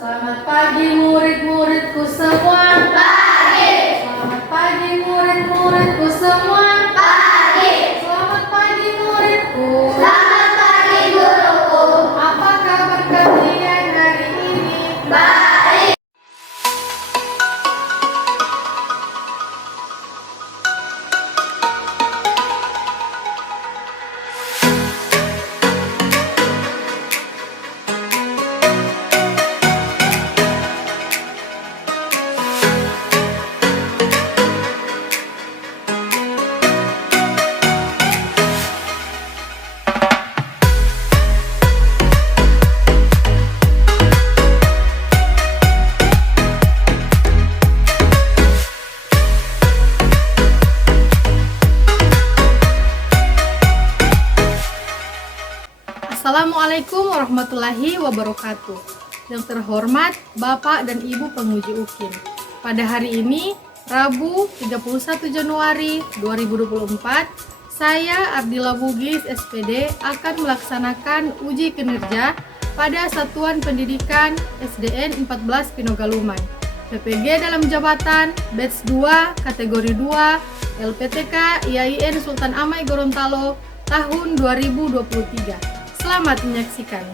Selamat pagi murid-muridku semua. Pagi. Selamat pagi murid-muridku semua. Pagi. Selamat pagi muridku. Selamat pagi guruku. Apa kabar kalian hari ini? Baik. Assalamualaikum warahmatullahi wabarakatuh. Yang terhormat Bapak dan Ibu penguji UKIN. Pada hari ini, Rabu 31 Januari 2024, saya Ardila Bugis SPD akan melaksanakan uji kinerja pada Satuan Pendidikan SDN 14 Pinogaluman. PPG dalam jabatan Batch 2 Kategori 2 LPTK IAIN Sultan Amai Gorontalo tahun 2023. Selamat menyaksikan.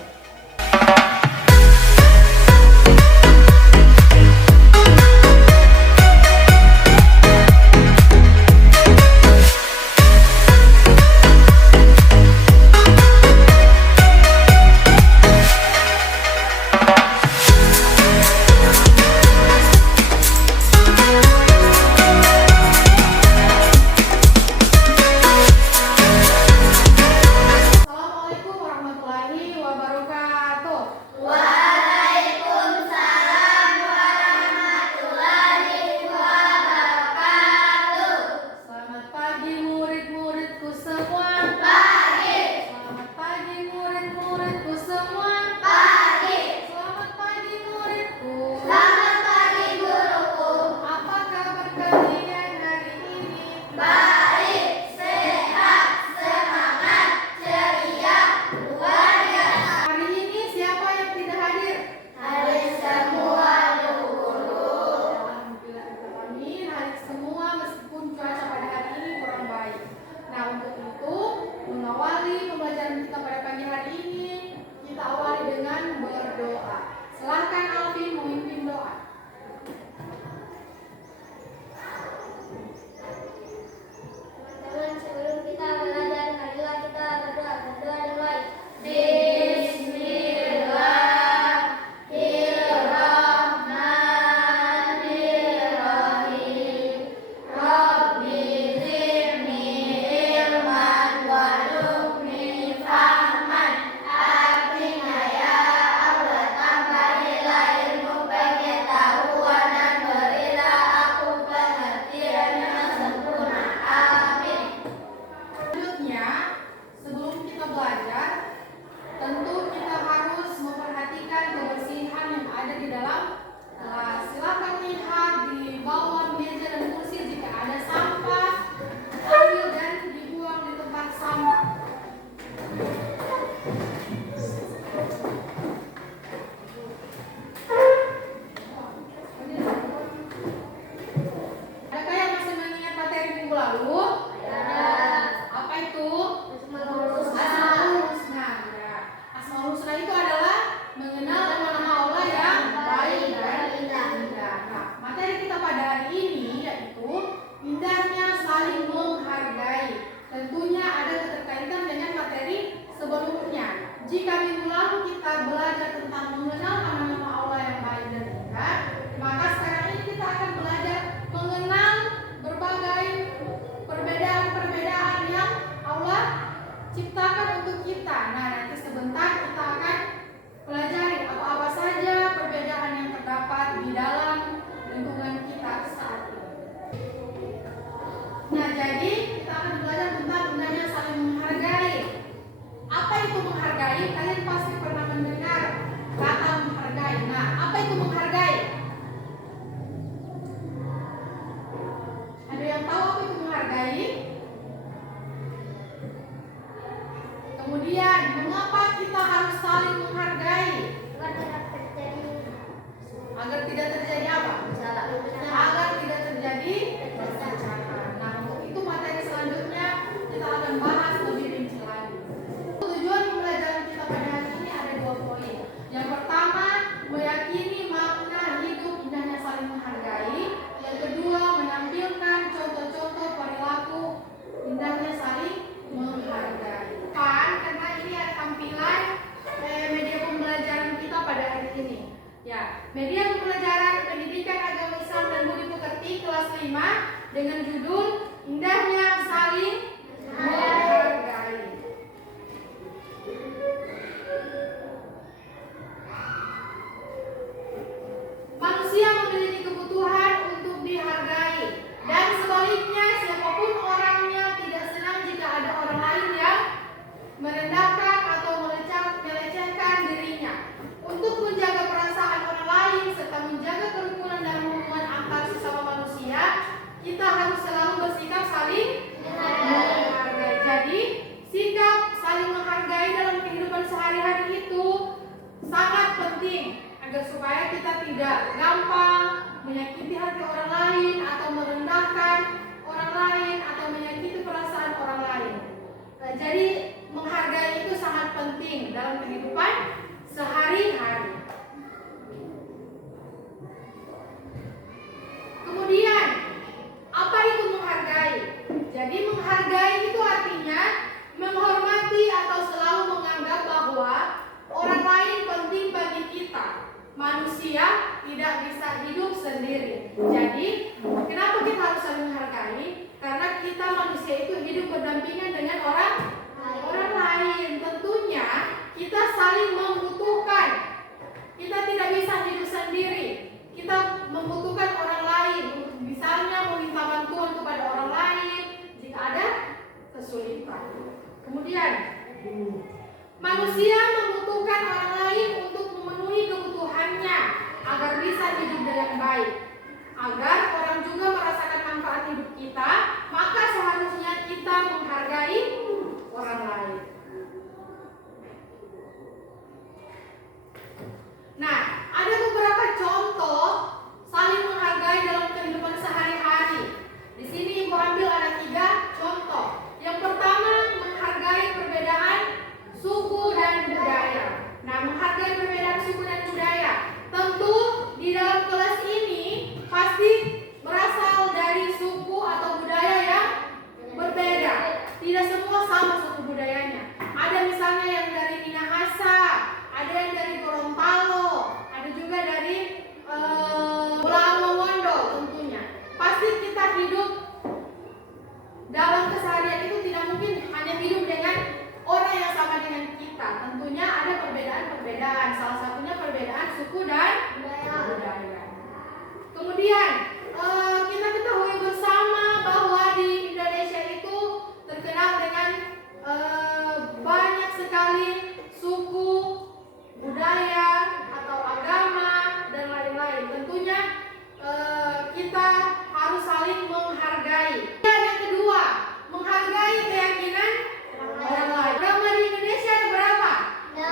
Agar tidak terjadi apa? Agar tidak terjadi perpecahan. Nah, untuk itu materi selanjutnya kita akan bahas lebih rinci lagi. Tujuan pembelajaran kita pada hari ini ada 2 poin. Yang pertama, meyakini makna hidup indahnya saling menghargai. Yang kedua, menampilkan contoh-contoh perilaku indahnya saling menghargai. Karena ini ada tampilan media pembelajaran kita pada hari ini. Ya, media pembelajaran pendidikan agama Islam dan budi pekerti kelas 5 dengan judul Indahnya Saling Menghargai. Manusia memiliki kebutuhan untuk dihargai, dan sebaliknya siapapun orangnya tidak senang jika ada orang lain yang merendahkan atau melecehkan dirinya. Untuk menjaga perasaan orang lain serta menjaga kerukunan dan hubungan antar sesama manusia, kita harus selalu bersikap saling menghargai. Jadi, sikap saling menghargai dalam kehidupan sehari-hari itu sangat penting agar supaya kita tidak gampang menyakiti hati orang lain atau merendahkan orang lain atau menyakiti perasaan orang lain. Jadi menghargai itu sangat penting dalam kehidupan sehari-hari. Kemudian, apa itu menghargai? Jadi menghargai itu artinya menghormati atau selalu menganggap bahwa orang lain penting bagi kita. Manusia tidak bisa hidup sendiri. Jadi, kenapa kita harus saling menghargai? Karena kita manusia itu hidup berdampingan dengan orang lain. Tentunya kita saling membutuhkan. Kita tidak bisa hidup sendiri. Kita membutuhkan orang lain untuk misalnya meminta bantuan kepada orang lain jika ada kesulitan. Kemudian, manusia membutuhkan orang lain untuk memenuhi kebutuhannya agar bisa hidup dengan baik. Agar orang juga merasakan manfaat hidup kita, maka seharusnya kita menghargai orang lain. Nah, ada beberapa contoh saling menghargai dalam kehidupan sehari-hari. Di sini Ibu ambil ada 3 contoh. Yang pertama, menghargai perbedaan suku dan budaya. Nah, menghargai perbedaan suku dan budaya. Tentu di dalam kelas ini pasti berasal dari suku atau budaya yang berbeda. Tidak semua sama suku budayanya. Ada misalnya yang dari Minahasa, ada yang dari Gorontalo, ada juga dari Pulau tentunya. Pasti kita hidup dalam keseharian itu tidak mungkin hanya hidup dengan orang yang sama dengan kita. Tentunya ada perbedaan-perbedaan. Salah satunya perbedaan suku dan budaya. Kemudian kita ketahui bersama bahwa di Indonesia itu terkenal dengan banyak sekali suku, budaya atau agama dan lain-lain. Tentunya kita harus saling menghargai. Dan yang kedua, menghargai keyakinan orang lain. Agama di Indonesia ada berapa? 6.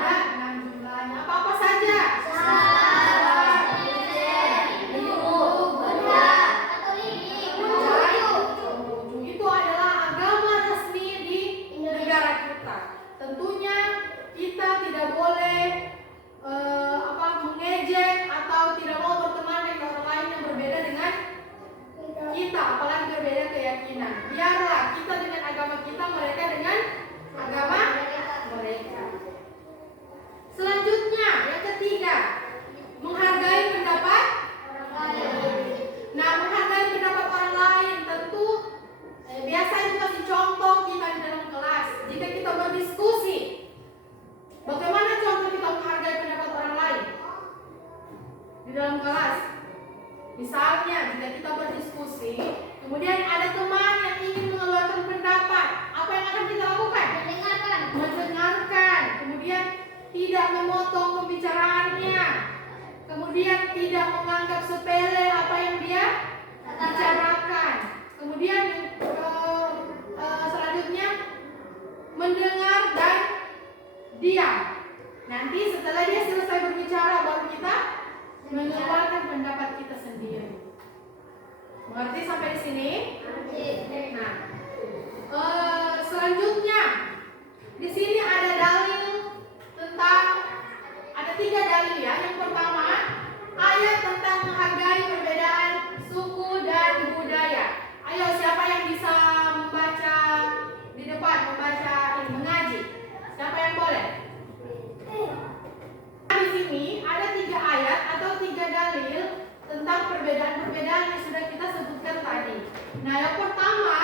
Ada 6 jumlahnya. Apa-apa saja? Itu adalah agama resmi di negara kita. Tentunya kita tidak boleh mengejek atau tidak mau berteman dengan orang lain yang berbeda dengan kita, apalagi berbeda keyakinan. Biarlah kita dengan agama kita, mereka dengan agama mereka. Selanjutnya, yang ketiga, menghargai pendapat orang lain. Nah, menghargai pendapat orang lain tentu biasa itu kasih contoh kita di dalam kelas. Jika kita berdiskusi, bagaimana contoh kita menghargai pendapat orang lain di dalam kelas? Misalnya, jika kita berdiskusi, kemudian ada teman yang ingin mengeluarkan pendapat, apa yang akan kita lakukan? Mendengarkan. Kemudian tidak memotong pembicaraannya. Kemudian tidak menganggap sepele apa yang dia bicarakan. Kemudian selanjutnya mendengar dan diam. Nanti setelah dia selesai berbicara baru kita mengeluarkan pendapat kita sendiri. Mengerti sampai di sini? Nah, selanjutnya di sini ada dalil tentang, ada 3 dalil ya. Yang pertama, ayat tentang menghargai perbedaan suku dan budaya. Ayo, siapa yang bisa membaca di depan, membaca ini, mengaji? Siapa yang boleh? Di sini ada 3 ayat atau 3 dalil tentang perbedaan-perbedaan yang sudah kita sebutkan tadi. Nah, yang pertama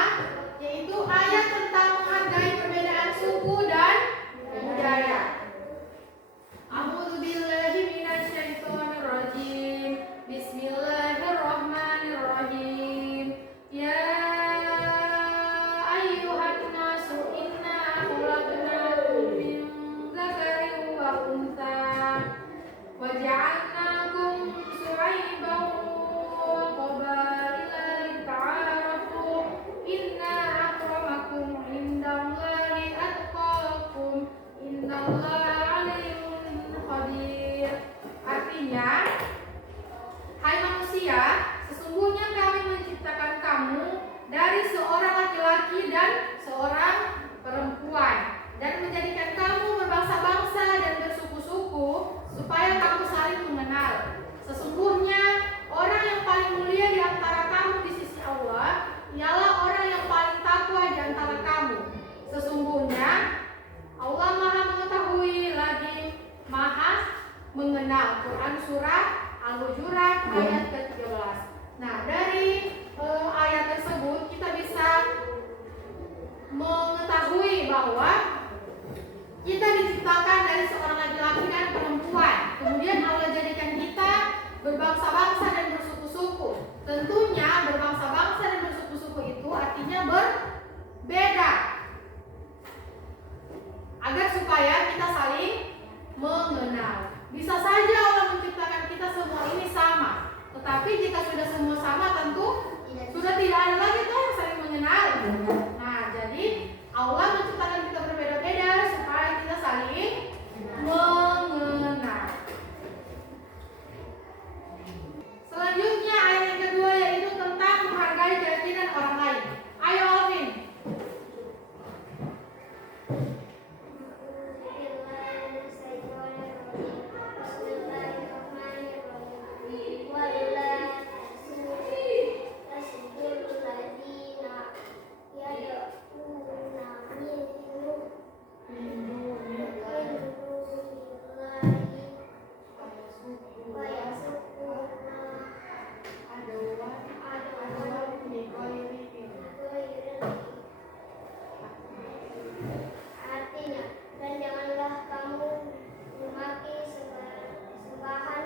yaitu ayat tentang menghargai perbedaan suku dan budaya. A'udzu billahi minasyaitonir rajim. Bismillahirrahmanirrahim. Ya ayyuhan nasu inna khalaqnakum min dzakarin wa untha wa ja'alnakum syu'aiban wa qabaila lita'arafu inna akramakum indallahi atqakum innallaha alimun khabir. Artinya, hai manusia, sesungguhnya kami menciptakan kamu dari seorang laki-laki dan seorang perempuan dan menjadikan kamu berbangsa-bangsa dan bersuku-suku supaya kamu saling mengenal. Sesungguhnya orang yang paling mulia di antara kamu di sisi Allah ialah orang yang paling takwa di antara kamu. Sesungguhnya Allah Maha mengetahui lagi Maha mengenal. Quran surah Al-Hujurat ayat ke-13. Nah, dari ayat tersebut kita bisa mengetahui bahwa kita diciptakan dari seorang laki-laki dan perempuan. Kemudian Allah jadikan kita berbangsa-bangsa dan bersuku-suku. Tentunya berbangsa-bangsa dan bersuku-suku itu artinya berbeda, agar supaya kita saling mengenal. Bisa saja Allah menciptakan kita semua ini sama, tetapi jika sudah semua sama tentu sudah tidak ada lagi tuh yang saling mengenal. Nah, jadi Allah menciptakan kita berbeda-beda supaya kita saling mengenal. Selanjutnya ayat yang kedua yaitu tentang menghargai keyakinan orang lain. Ayo Alvin. Artinya, dan janganlah kamu memaki sembahan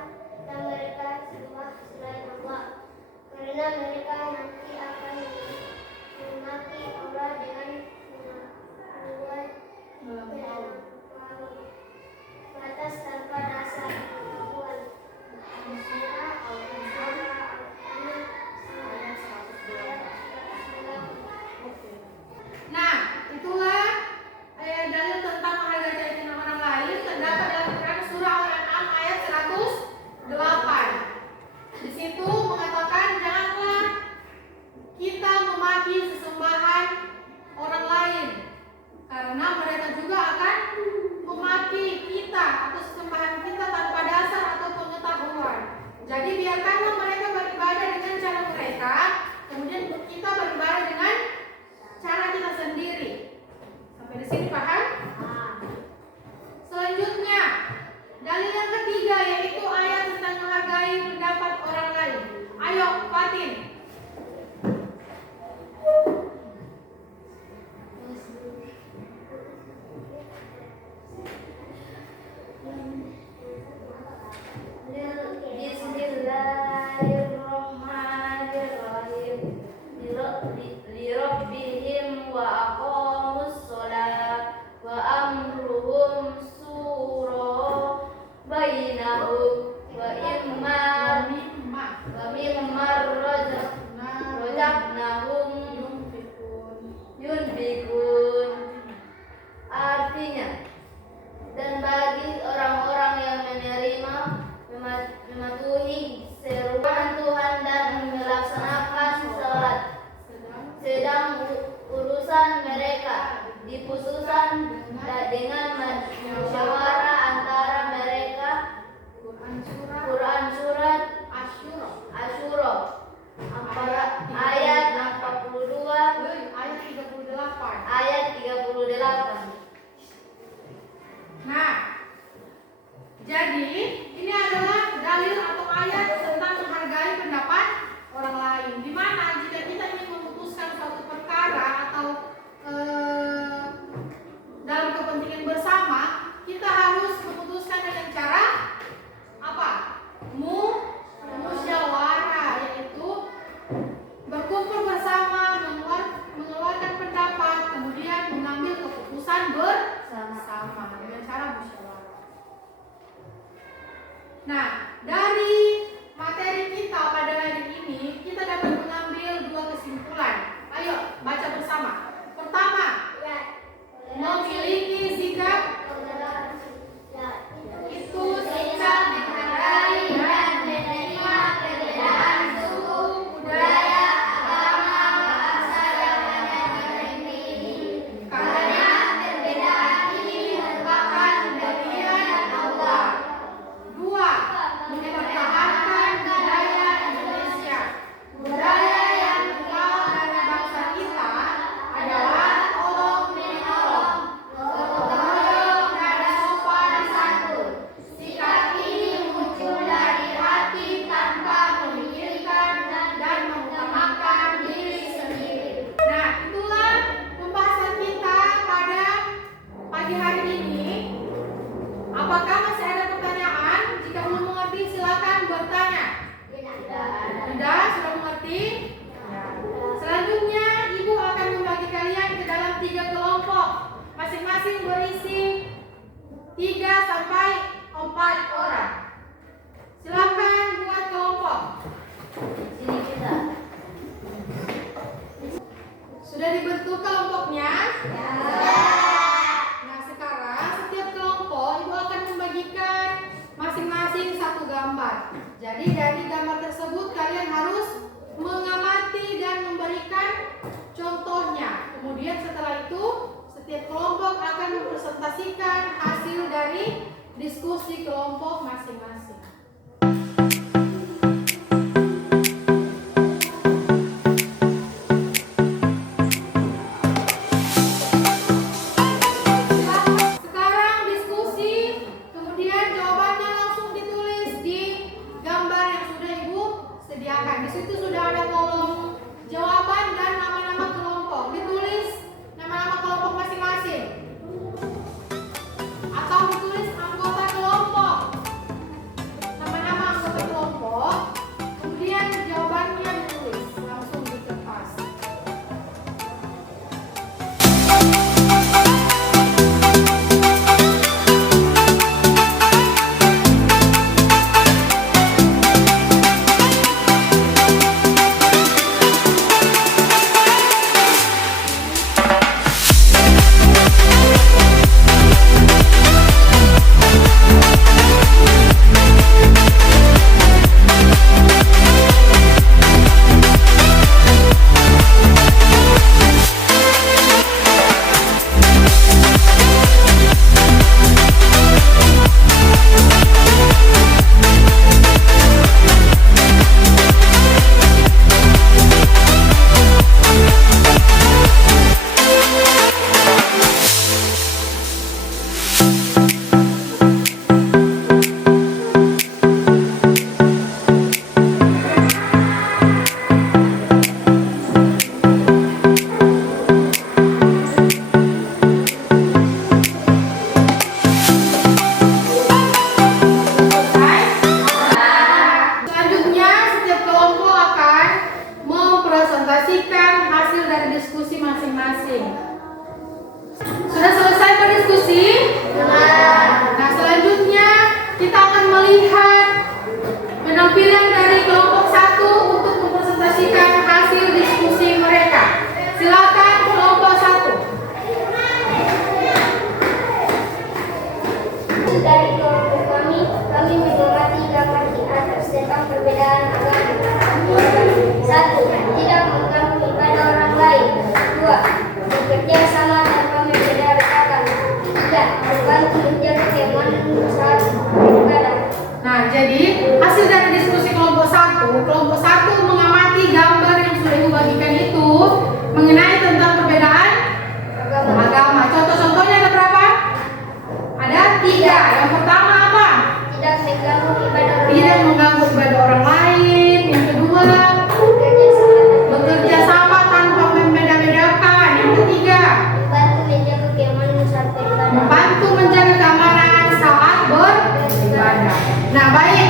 yang mereka sembah selain Allah, karena mereka nanti akan memaki Allah dengan membuat batas tanpa dasar kemampuan. Nah, itulah dalil tentang menghargai keyakinan orang lain terdapat dalam Quran surah Al-An'am ayat 108. Di situ mengatakan janganlah kita memaki sesembahan orang lain, karena mereka juga akan memaki kita atau sesembahan kita tanpa dasar atau pengetahuan. Jadi biarkanlah mereka beribadah dengan cara mereka, kemudian kita beribadah dengan cara kita sendiri. Sampai di sini paham? Selanjutnya, dalil yang ketiga yaitu ayat tentang menghargai pendapat orang lain. Ayo, Fatin. Bismillahirrahmanirrahim. Lirabbihim wa aqamus sholat wa amruhum sura bainahum wa mimma razaqnahum mematuhi seruan Tuhan dan melaksanakan salat. Sedang urusan mereka diputuskan dengan musyawarah antara mereka. Quran surat Asyura ayat 42 ayat 38. Nah, jadi ini adalah dalil atau ayat tentang menghargai pendapat orang lain. Di mana jika kita ingin memutuskan suatu perkara atau dalam kepentingan bersama, kita harus memutuskan dengan cara apa? Musyawarah, yaitu berkumpul bersama, mengeluarkan pendapat, kemudian mengambil keputusan bersama dengan cara musyawarah. Nah, dari materi kita pada hari ini, kita dapat mengambil dua kesimpulan. Ayo, baca bersama. Pertama, memiliki sikap itu sikap menghargai dan menerima perbedaan suku, budaya, agama, bahasa yang ada di negeri ini. Karena perbedaan ini merupakan bagian Allah. Dua, mempertahankan budaya Indonesia. Budaya yang kental dari bangsa kita adalah tolong menolong, gotong royong dan sopan santun. Sikap ini muncul dari hati tanpa memikirkan dan mengutamakan diri sendiri. Nah, itulah pembahasan kita pada pagi hari ini. Apakah masih ada pertanyaan? Jika belum mengerti, silakan bertanya. Sudah mengerti? Selanjutnya, Ibu akan membagi kalian ke dalam 3 kelompok. Masing-masing berisi 3 sampai 4 orang. Silakan buat kelompok. Sini kita. Sudah dibentuk kelompoknya? Nah, sekarang setiap kelompok Ibu akan membagikan masing-masing 1 gambar. Jadi dari gambar tersebut kalian harus mengamati dan memberikan contohnya. Kemudian setelah itu setiap kelompok akan mempresentasikan hasil dari diskusi kelompok masing-masing. Sekarang diskusi, kemudian jawabannya langsung ditulis di gambar yang sudah Ibu sediakan. Di situ sudah ada kolom jawaban dan nama-nama kelompok. Ditulis nama-nama kelompok masing-masing. Atau ditulis anggota kelompok. Nama-nama anggota kelompok. Kemudian jawabannya ditulis langsung di kertas. hasil dari diskusi kelompok satu mengamati gambar yang sudah Ibu bagikan itu mengenai tentang perbedaan agama. Contoh-contohnya ada berapa? Ada 3. Yang pertama apa? Tidak mengganggu ibadah orang Tidak lain. mengganggu ibadah orang lain. Yang kedua, bekerja sama tanpa membeda-bedakan. Yang ketiga, Membantu menjaga keamanan membantu menjaga keamanan saat beribadah. saat beribadah. Nah, baik.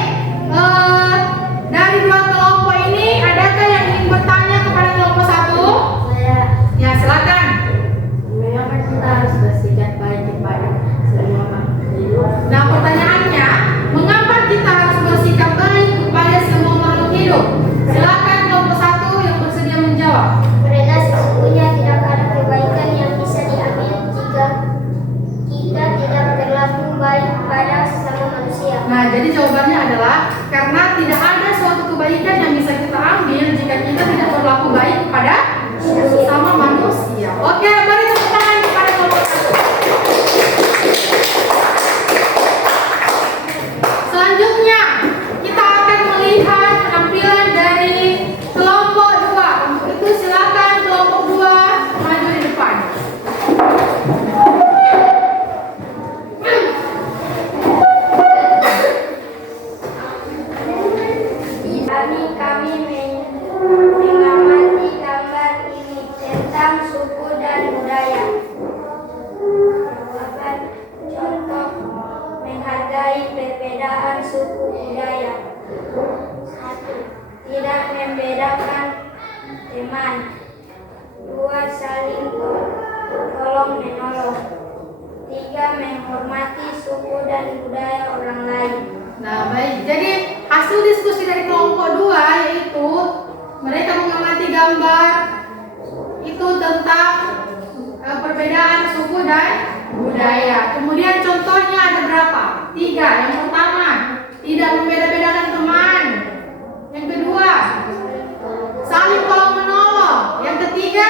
Dari 2 kelompok ini, adakah yang ingin bertanya kepada kelompok 1? Ya, silakan. Mengapa kita harus bersikap baik kepada semua makhluk hidup? Nah, pertanyaannya, mengapa kita harus bersikap baik kepada semua makhluk hidup? Silakan kelompok 1 yang bersedia menjawab. Karena sesungguhnya tidak ada kebaikan yang bisa diambil jika kita tidak berlaku baik pada sesama manusia. Nah, jadi jawabannya adalah karena tidak ada suatu kebaikan yang bisa kita ambil jika kita tidak berlaku baik kepada sesama manusia. Oke, beri tepuk tangan kepada kelompok 1. Selanjutnya, kita akan melihat penampilan dari kelompok 2. Untuk itu silakan kelompok 2 maju di depan. Kami mengamati gambar ini tentang suku dan budaya. Contoh, menghargai perbedaan suku budaya. 1. Tidak membedakan teman. 2. Saling tolong menolong. 3. Menghormati suku dan budaya orang lain. Nah, baik. Jadi hasil diskusi dari kelompok 2 yaitu mereka mengamati gambar itu tentang perbedaan suku dan budaya. Kemudian contohnya ada berapa? 3. Yang pertama, tidak membeda-bedakan teman. Yang kedua, saling tolong menolong. Yang ketiga,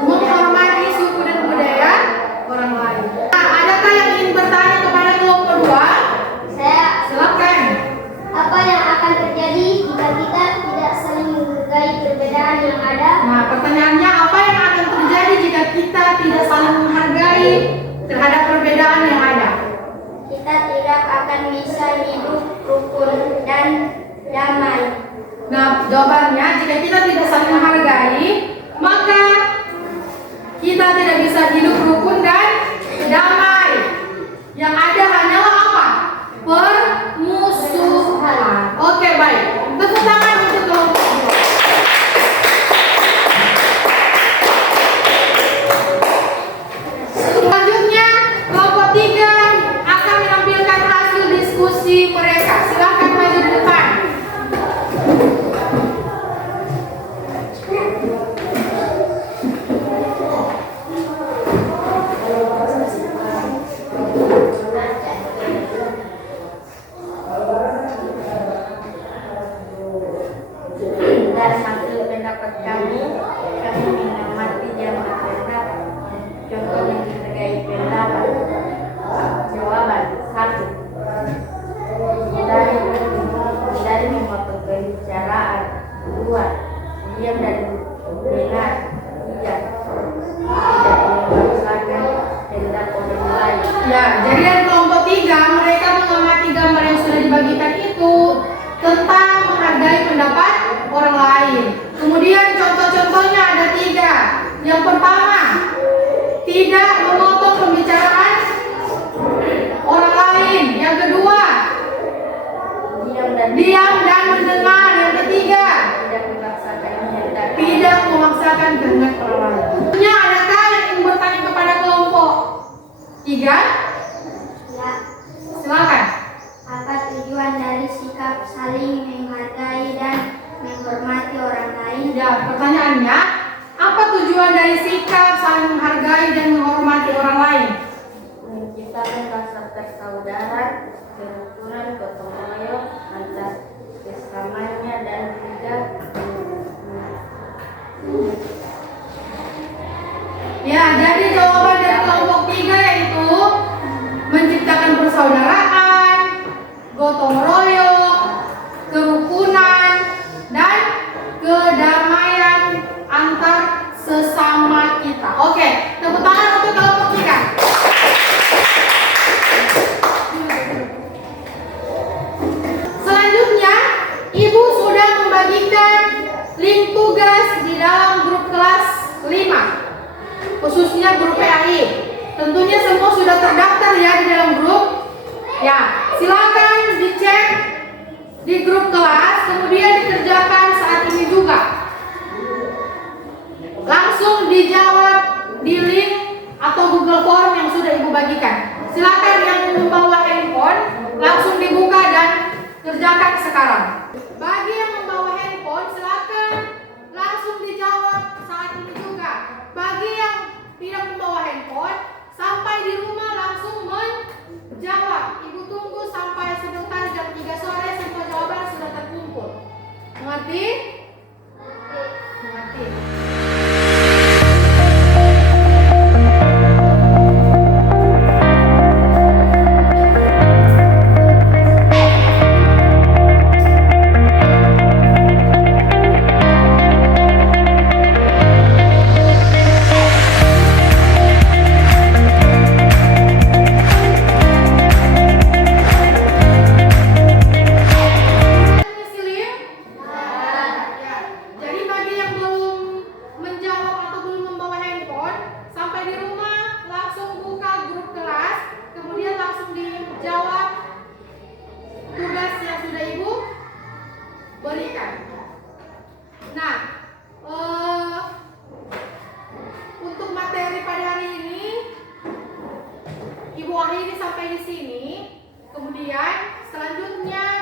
menghormati suku dan budaya orang lain. Nah, adakah yang ingin bertanya kepada kelompok 2? Silakan. Apa yang akan terjadi jika kita tidak saling menghargai perbedaan yang ada? Nah, pertanyaannya apa yang akan terjadi jika kita tidak saling menghargai terhadap perbedaan yang ada? Kita tidak akan bisa hidup rukun dan damai. Nah, jawabannya jika kita tidak saling menghargai, maka kita tidak bisa hidup rukun dan damai. Yang ada hanyalah apa? Permusuhan. Oke, baik. Tepuk tangan untuk kelompok 2. Selanjutnya, kelompok 3 akan menampilkan hasil diskusi mereka. Silakan maju di depan. Dari hasil pendapat kami mengamati jamak pendapat. Contoh menghargai pendapat. Jawaban 1. Dari memotong pembicaraan. 2. Diam dan benar. 3. Tidak memaksakan kehendak orang lain. Ya, jadi dari kelompok 3 mereka mengamati gambar yang sudah dibagikan itu tentang menghargai pendapat orang lain. Kemudian contoh-contohnya ada 3. Yang pertama, tidak memotong pembicaraan orang lain. Yang kedua, diam dan mendengar. Yang ketiga, tidak memaksakan kehendak orang lain. Selanjutnya, adakah yang ingin bertanya kepada kelompok 3? Ya. Silakan. Apa tujuan dari sikap saling menghargai dan menghormati orang lain? Ya, pertanyaannya, apa tujuan dari sikap saling menghargai dan menghormati orang lain? Menciptakan rasa persaudaraan, kerukunan, gotong royong antar sesamanya dan juga Ya, jadi jawaban dari kelompok 3 yaitu menciptakan persaudaraan, gotong gotong royong, kerukunan, dan kedamaian antar sesama kita. Oke, tepuk tangan untuk kelompok kita. Selanjutnya, Ibu sudah membagikan link tugas di dalam grup kelas 5, khususnya grup PAI. Tentunya semua sudah terdaftar ya di dalam grup. Ya, silakan dicek di grup kelas, kemudian dikerjakan saat ini juga. Langsung dijawab di link atau Google Form yang sudah Ibu bagikan. Silakan yang membawa handphone langsung dibuka dan kerjakan sekarang. Bagi yang membawa handphone, silakan langsung dijawab saat ini juga. Bagi yang tidak membawa handphone, sampai di rumah langsung menjawab. Ibu tunggu sampai sebentar jam 3 sore semua jawaban sudah terkumpul. Mengerti? Mengerti. Untuk materi pada hari ini Ibu akhiri sampai di sini. Kemudian selanjutnya